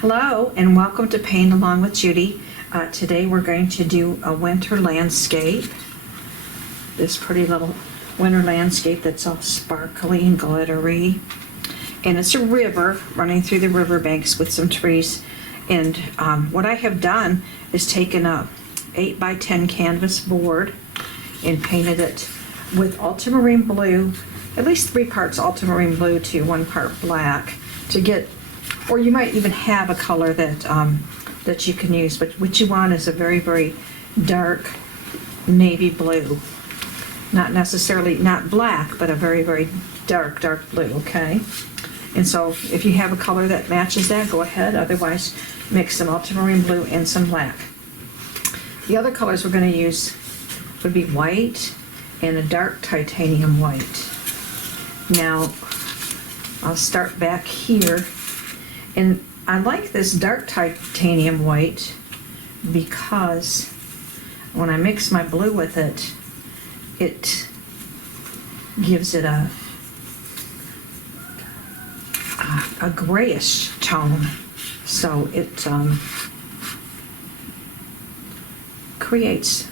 Hello and welcome to Paint Along with Judy. Today we're going to do a winter landscape. This pretty little winter landscape that's all sparkly and glittery. And it's a river running through the riverbanks with some trees. And what I have done is taken a 8x10 canvas board and painted it with ultramarine blue, at least 3 parts ultramarine blue to 1 part black to get, or you might even have a color that that you can use, but what you want is a very, very dark navy blue. Not necessarily, not black, but a very, very dark blue, okay? And so if you have a color that matches that, go ahead. Otherwise, mix some ultramarine blue and some black. The other colors we're going to use would be white and a dark titanium white. Now, I'll start back here. And I like this dark titanium white because when I mix my blue with it, it gives it a grayish tone. So it creates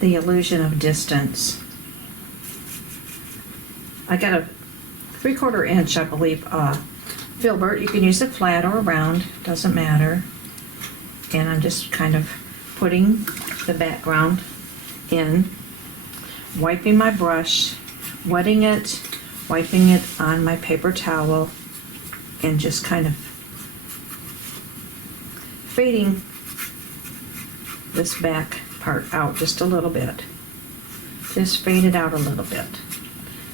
the illusion of distance. I got a 3/4 inch, I believe, filbert. You can use it flat or round, doesn't matter. And I'm just kind of putting the background in, wiping my brush, wetting it, wiping it on my paper towel, and just kind of fading this back part out just a little bit. Just fade it out a little bit.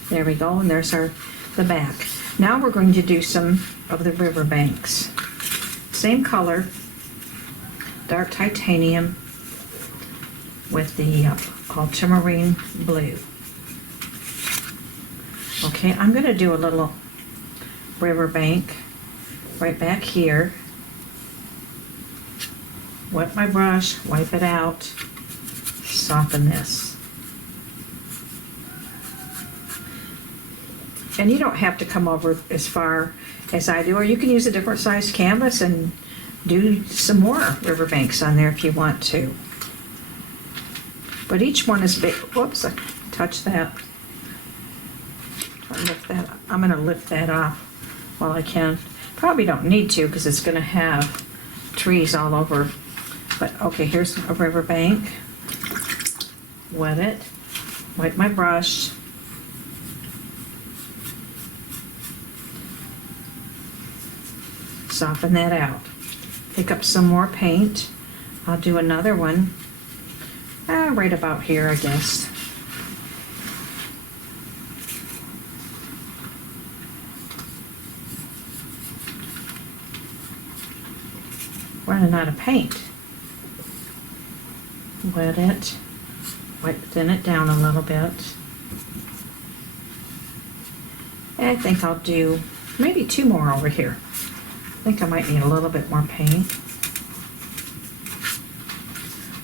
There we go, and there's the back. Now we're going to do some of the riverbanks. Same color, dark titanium with the ultramarine blue. Okay, I'm going to do a little riverbank right back here. Wet my brush, wipe it out, soften this. And you don't have to come over as far as I do, or you can use a different size canvas and do some more riverbanks on there if you want to. But each one is big. Whoops, I touched that. Try to lift that. I'm going to lift that off while I can. Probably don't need to because it's going to have trees all over. But okay, here's a riverbank. Wet it. Wipe my brush. Soften that out. Pick up some more paint. I'll do another one right about here, I guess. Running out of paint. Wet it. Thin it down a little bit. And I think I'll do maybe 2 more over here. I think I might need a little bit more paint.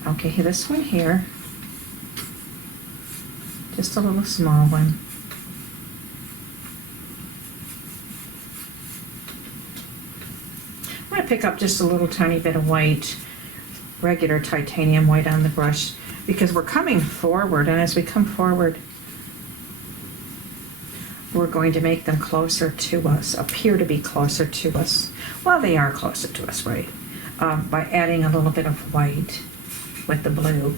Okay, this one here. Just a little small one. I'm going to pick up just a little tiny bit of white, regular titanium white on the brush, because we're coming forward, and as we come forward, we're going to make them closer to us, appear to be closer to us. Well, they are closer to us, right? By adding a little bit of white with the blue.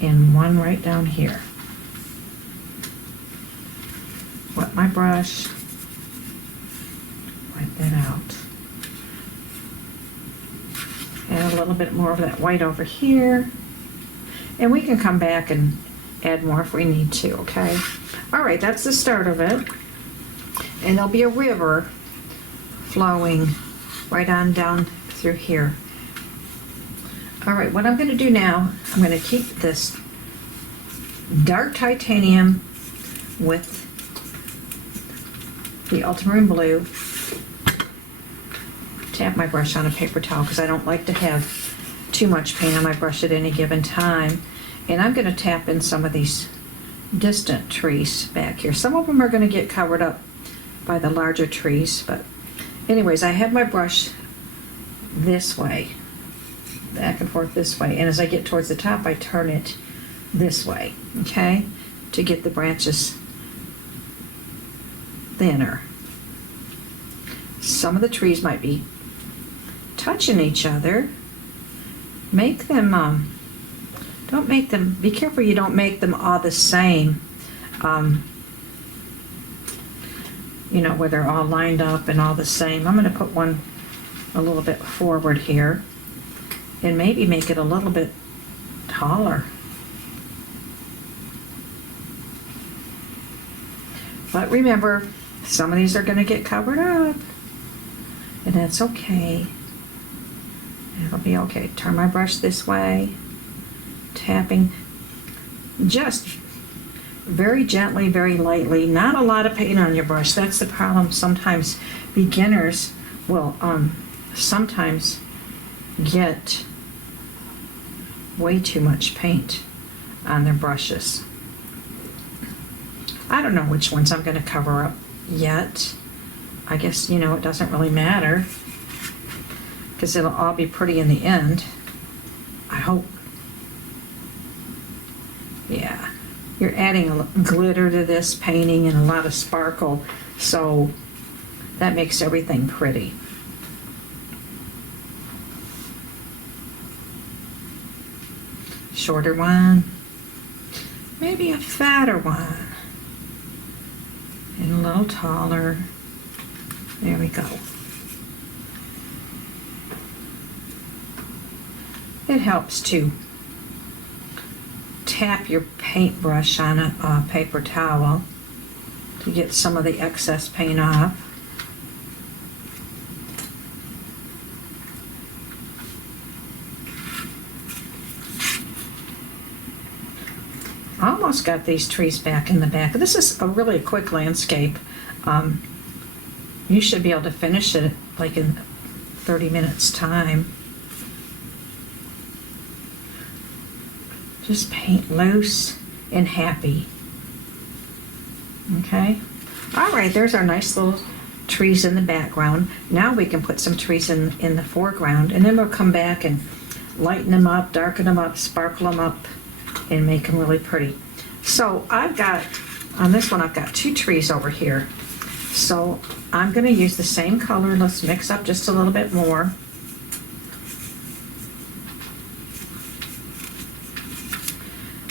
And one right down here. Wet my brush. Wipe that out. Add a little bit more of that white over here. And we can come back and add more if we need to, okay? All right, that's the start of it. And there'll be a river flowing right on down through here. All right, what I'm going to do now, I'm going to keep this dark titanium with the ultramarine blue. Tap my brush on a paper towel because I don't like to have too much paint on my brush at any given time. And I'm going to tap in some of these distant trees back here. Some of them are going to get covered up by the larger trees, but anyways, I have my brush this way, back and forth this way, and as I get towards the top, I turn it this way, okay, to get the branches thinner. Some of the trees might be touching each other. Make them, don't make them, be careful you don't make them all the same, you know, where they're all lined up and all the same. I'm going to put one a little bit forward here and maybe make it a little bit taller. But remember, some of these are going to get covered up, and that's okay. It'll be okay. Turn my brush this way, tapping just very gently, very lightly, not a lot of paint on your brush. That's the problem. Sometimes beginners will sometimes get way too much paint on their brushes. I don't know which ones I'm going to cover up yet. I guess, you know, it doesn't really matter because it'll all be pretty in the end, I hope. Yeah, you're adding a glitter to this painting and a lot of sparkle, so that makes everything pretty. Shorter one, maybe a fatter one, and a little taller. There we go. It helps to tap your paintbrush on a paper towel to get some of the excess paint off. Almost got these trees back in the back. This is a really quick landscape. You should be able to finish it like in 30 minutes time. Just paint loose and happy. Okay? All right, there's our nice little trees in the background. Now we can put some trees in the foreground, and then we'll come back and lighten them up, darken them up, sparkle them up, and make them really pretty. So I've got, on this one, I've got two trees over here. So I'm going to use the same color. Let's mix up just a little bit more.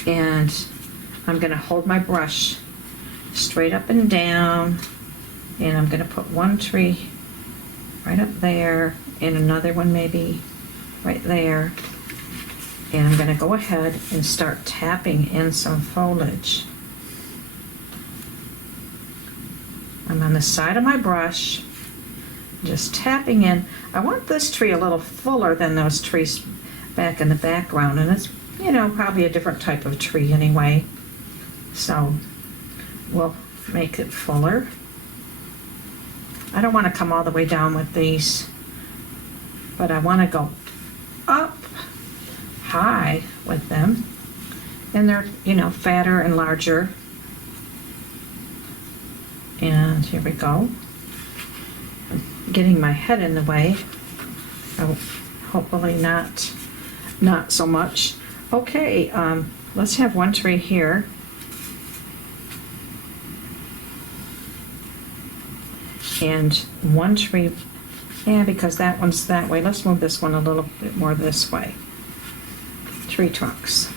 And I'm going to hold my brush straight up and down, and I'm going to put one tree right up there and another one maybe right there, and I'm going to go ahead and start tapping in some foliage. I'm on the side of my brush just tapping in. I want this tree a little fuller than those trees back in the background, and it's, you know, probably a different type of tree anyway. So we'll make it fuller. I don't want to come all the way down with these, but I want to go up high with them. And they're, you know, fatter and larger. And here we go. I'm getting my head in the way. Oh, hopefully not so much. Okay, let's have one tree here. And one tree, yeah, because that one's that way. Let's move this one a little bit more this way. Tree trunks.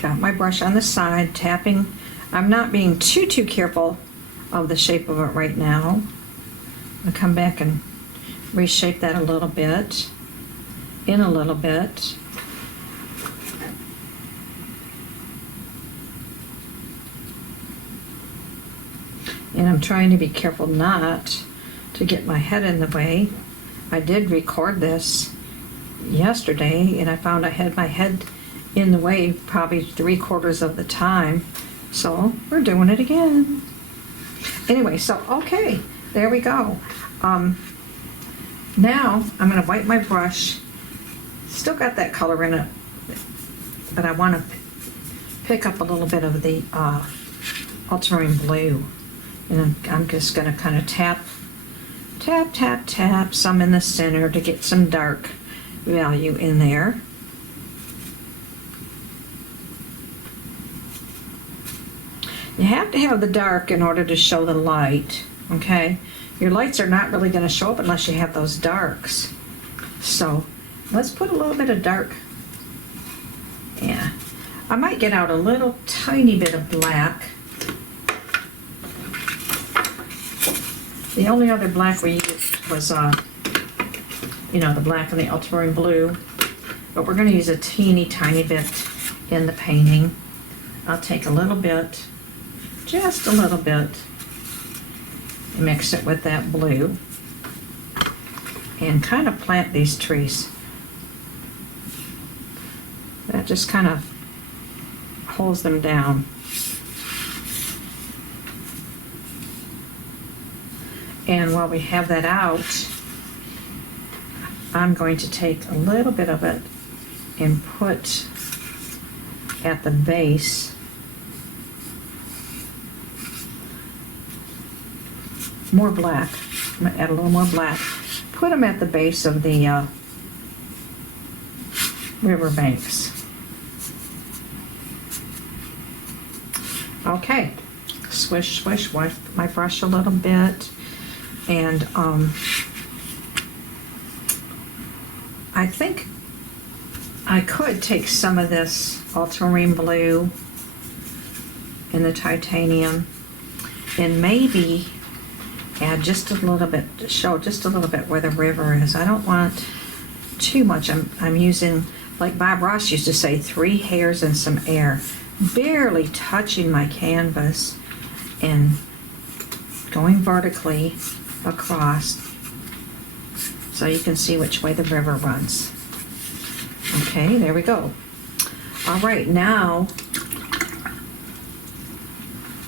Got my brush on the side, tapping. I'm not being too careful of the shape of it right now. I'll come back and reshape that a little bit, in a little bit. And I'm trying to be careful not to get my head in the way. I did record this yesterday, and I found I had my head in the way probably 3/4 of the time. So we're doing it again. Anyway, so okay, there we go. Now I'm going to wipe my brush. Still got that color in it, but I want to pick up a little bit of the ultramarine blue. And I'm just going to kind of tap Tap, tap, tap, some in the center to get some dark value in there. You have to have the dark in order to show the light, okay? Your lights are not really going to show up unless you have those darks. So let's put a little bit of dark. Yeah. I might get out a little tiny bit of black. The only other black we used was, the black and the ultramarine blue. But we're going to use a teeny tiny bit in the painting. I'll take a little bit, just a little bit, and mix it with that blue. And kind of plant these trees. That just kind of holds them down. And while we have that out, I'm going to take a little bit of it and put at the base. More black. I'm going to add a little more black. Put them at the base of the river banks. Okay. Swish, swish, wipe my brush a little bit. And I think I could take some of this ultramarine blue and the titanium and maybe add just a little bit, to show just a little bit where the river is. I don't want too much. I'm using, like Bob Ross used to say, 3 hairs and some air. Barely touching my canvas and going vertically across so you can see which way the river runs. Okay, there we go. All right, now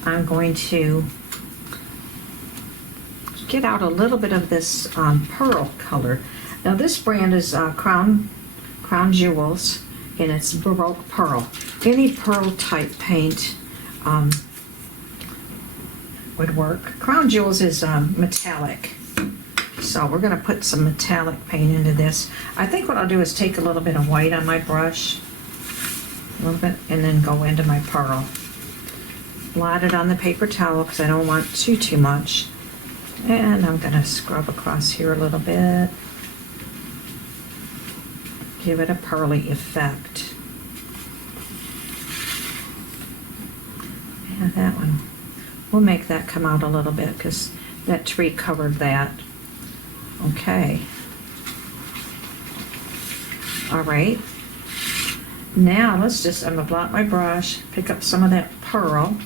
I'm going to get out a little bit of this pearl color. Now this brand is Crown Jewels, and it's Baroque Pearl. Any pearl type paint would work. Crown Jewels is metallic, so we're going to put some metallic paint into this. I think what I'll do is take a little bit of white on my brush, a little bit, and then go into my pearl. Blot it on the paper towel because I don't want too much. And I'm going to scrub across here a little bit. Give it a pearly effect. Yeah, that one. We'll make that come out a little bit because that tree covered that. Okay. All right. Now let's just, I'm going to blot my brush, pick up some of that pearl,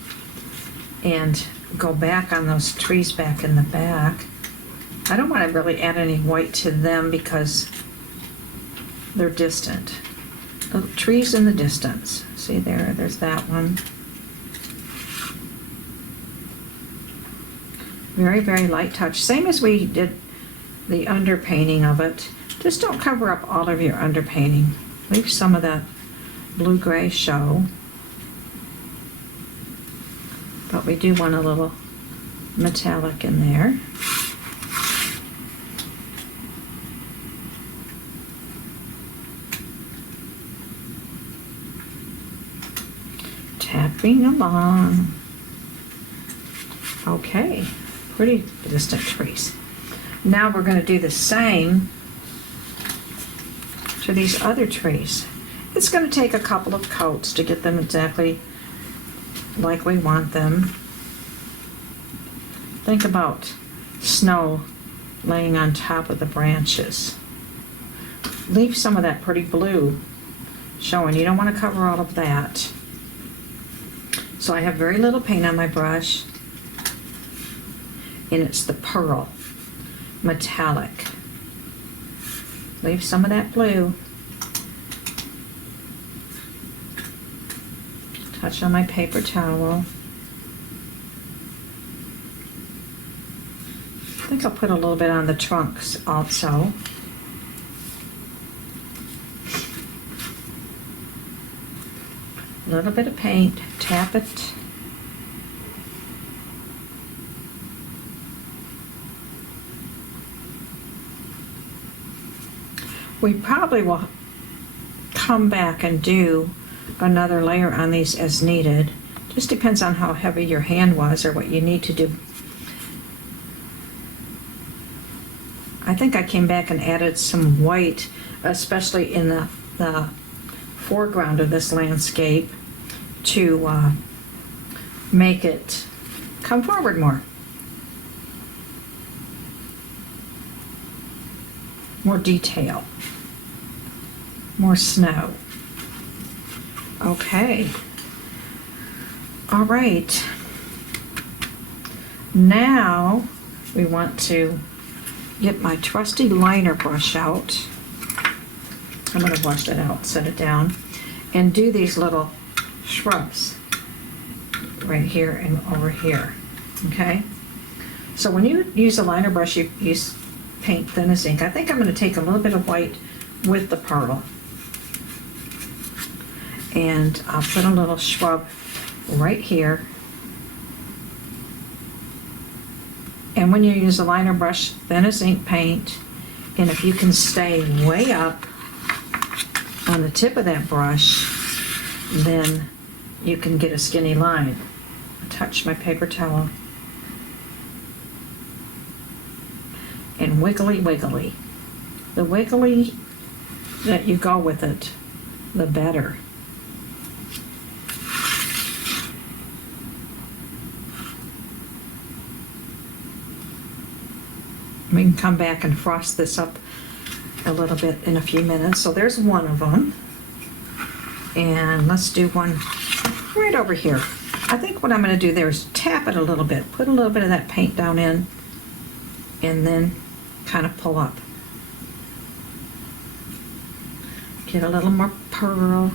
and go back on those trees back in the back. I don't want to really add any white to them because they're distant. Little trees in the distance. See there's that one. Very, very light touch. Same as we did the underpainting of it. Just don't cover up all of your underpainting. Leave some of that blue-gray show. But we do want a little metallic in there. Tapping along. Okay, pretty distant trees. Now we're going to do the same to these other trees. It's going to take a couple of coats to get them exactly like we want them. Think about snow laying on top of the branches. Leave some of that pretty blue showing. You don't want to cover all of that. So I have very little paint on my brush, and it's the pearl metallic. Leave some of that blue. Touch on my paper towel. I think I'll put a little bit on the trunks also. A little bit of paint, tap it. We probably will come back and do another layer on these as needed. Just depends on how heavy your hand was or what you need to do. I think I came back and added some white, especially in the foreground of this landscape, to make it come forward more. More detail. More snow. Okay. All right. Now we want to get my trusty liner brush out. I'm going to wash that out, set it down, and do these little shrubs right here and over here. Okay? So when you use a liner brush, you use paint thin as ink. I think I'm going to take a little bit of white with the pearl. And I'll put a little shrub right here. And when you use a liner brush, thin as ink paint, and if you can stay way up on the tip of that brush, then you can get a skinny line. Touch my paper towel. And wiggly wiggly. The wiggly that you go with it, the better. We can come back and frost this up a little bit in a few minutes. So there's one of them. And let's do one right over here. I think what I'm going to do there is tap it a little bit, put a little bit of that paint down in, and then kind of pull up. Get a little more pearl,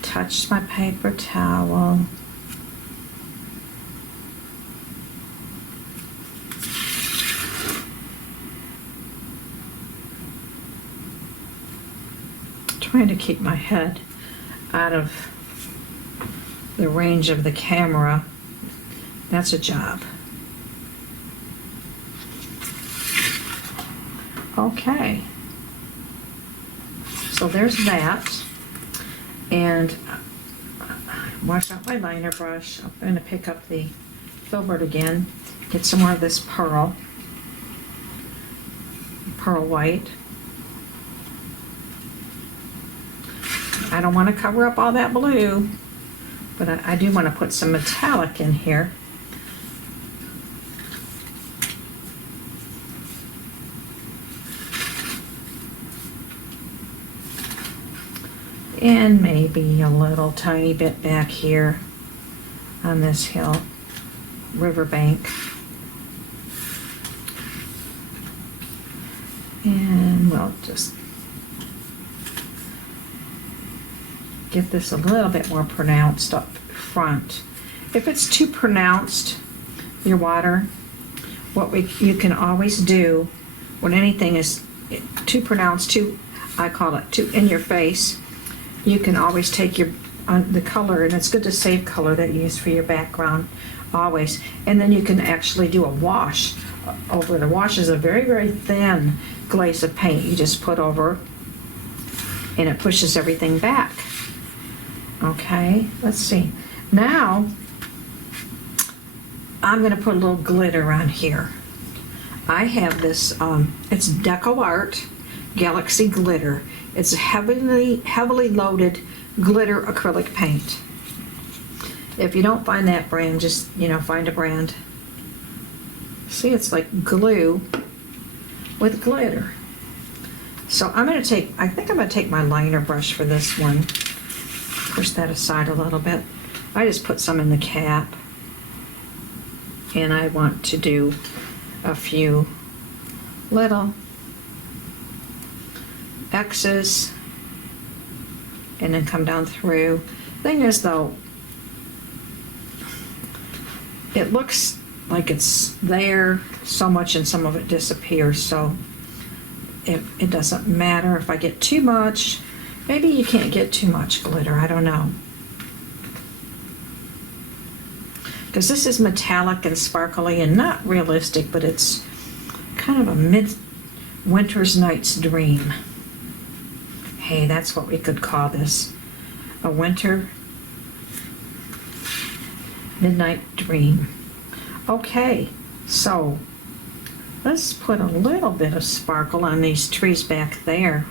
touch my paper towel. Trying to keep my head out of the range of the camera. That's a job. Okay. So there's that. And wash out my liner brush. I'm going to pick up the filbert again. Get some more of this pearl white. I don't want to cover up all that blue, but I do want to put some metallic in here. And maybe a little tiny bit back here on this hill, riverbank. And we'll just get this a little bit more pronounced up front. If it's too pronounced, your water, you can always do when anything is too pronounced, I call it too in your face, you can always take the color, and it's good to save color that you use for your background always, and then you can actually do a wash over. The wash is a very, very thin glaze of paint you just put over, and it pushes everything back. Okay, let's see. Now, I'm going to put a little glitter on here. I have this, it's DecoArt Galaxy Glitter. It's heavily loaded glitter acrylic paint. If you don't find that brand, just, find a brand. See, it's like glue with glitter. So I think I'm going to take my liner brush for this one. Push that aside a little bit. I just put some in the cap, and I want to do a few little X's and then come down through. Thing is though, it looks like it's there so much and some of it disappears, so it doesn't matter if I get too much. Maybe you can't get too much glitter, I don't know. Because this is metallic and sparkly and not realistic, but it's kind of a mid-winter's night's dream. Hey, that's what we could call this. A winter midnight dream. Okay, so let's put a little bit of sparkle on these trees back there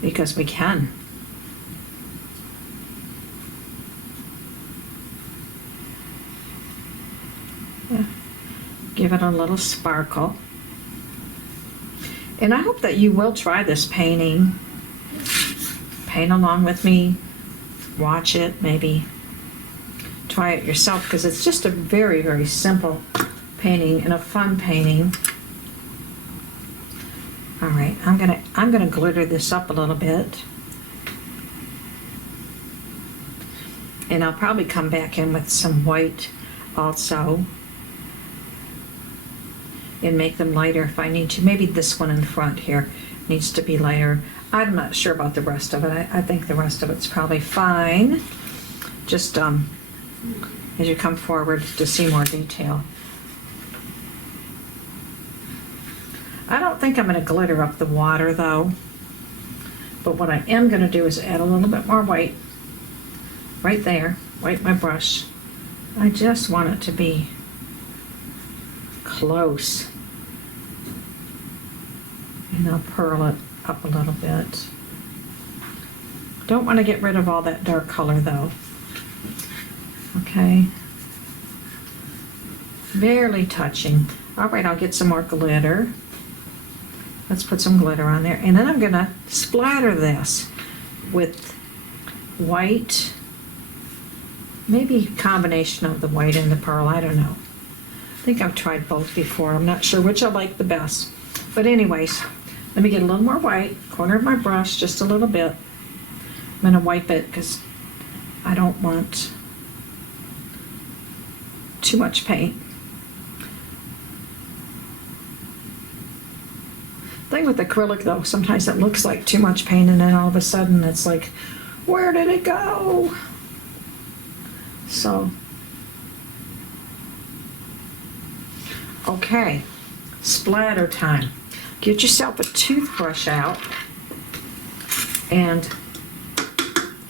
because we can. Yeah. Give it a little sparkle. And I hope that you will try this painting. Paint along with me. Watch it, maybe try it yourself, because it's just a very, very simple painting and a fun painting. All right, I'm gonna glitter this up a little bit, and I'll probably come back in with some white also and make them lighter if I need to. Maybe this one in front here needs to be lighter. I'm not sure about the rest of it. I think the rest of it's probably fine. Just as you come forward to see more detail. I don't think I'm going to glitter up the water though, but what I am going to do is add a little bit more white right there. Wipe my brush. I just want it to be close, and I'll pearl it up a little bit. Don't want to get rid of all that dark color though. Okay, barely touching. All right, I'll get some more glitter. Let's put some glitter on there, and then I'm gonna splatter this with white, maybe a combination of the white and the pearl, I don't know. I think I've tried both before. I'm not sure which I like the best. But anyways, let me get a little more white, corner of my brush, just a little bit. I'm gonna wipe it because I don't want too much paint. Thing with acrylic though, sometimes it looks like too much paint and then all of a sudden it's like, where did it go? So, okay, splatter time. Get yourself a toothbrush out and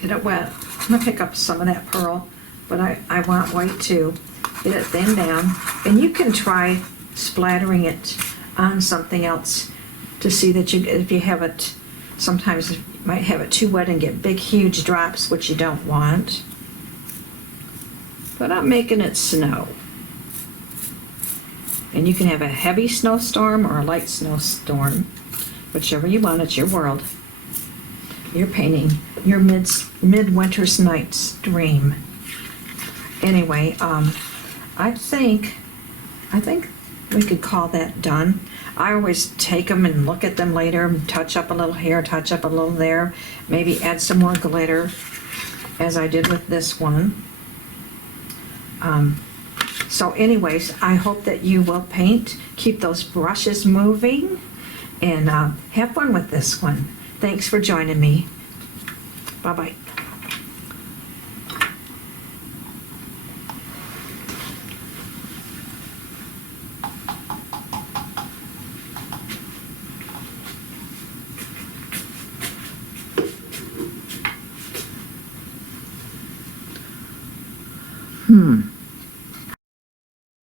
get it wet. I'm gonna pick up some of that pearl, but I want white too. Get it thin down, and you can try splattering it on something else to see that if you have it, sometimes you might have it too wet and get big huge drops, which you don't want. But I'm making it snow. And you can have a heavy snowstorm or a light snowstorm, whichever you want. It's your world. You're painting your midwinter's night's dream. Anyway, I think we could call that done. I always take them and look at them later and touch up a little here, touch up a little there, maybe add some more glitter, as I did with this one. So anyways, I hope that you will paint, keep those brushes moving, and have fun with this one. Thanks for joining me. Bye-bye. Hmm.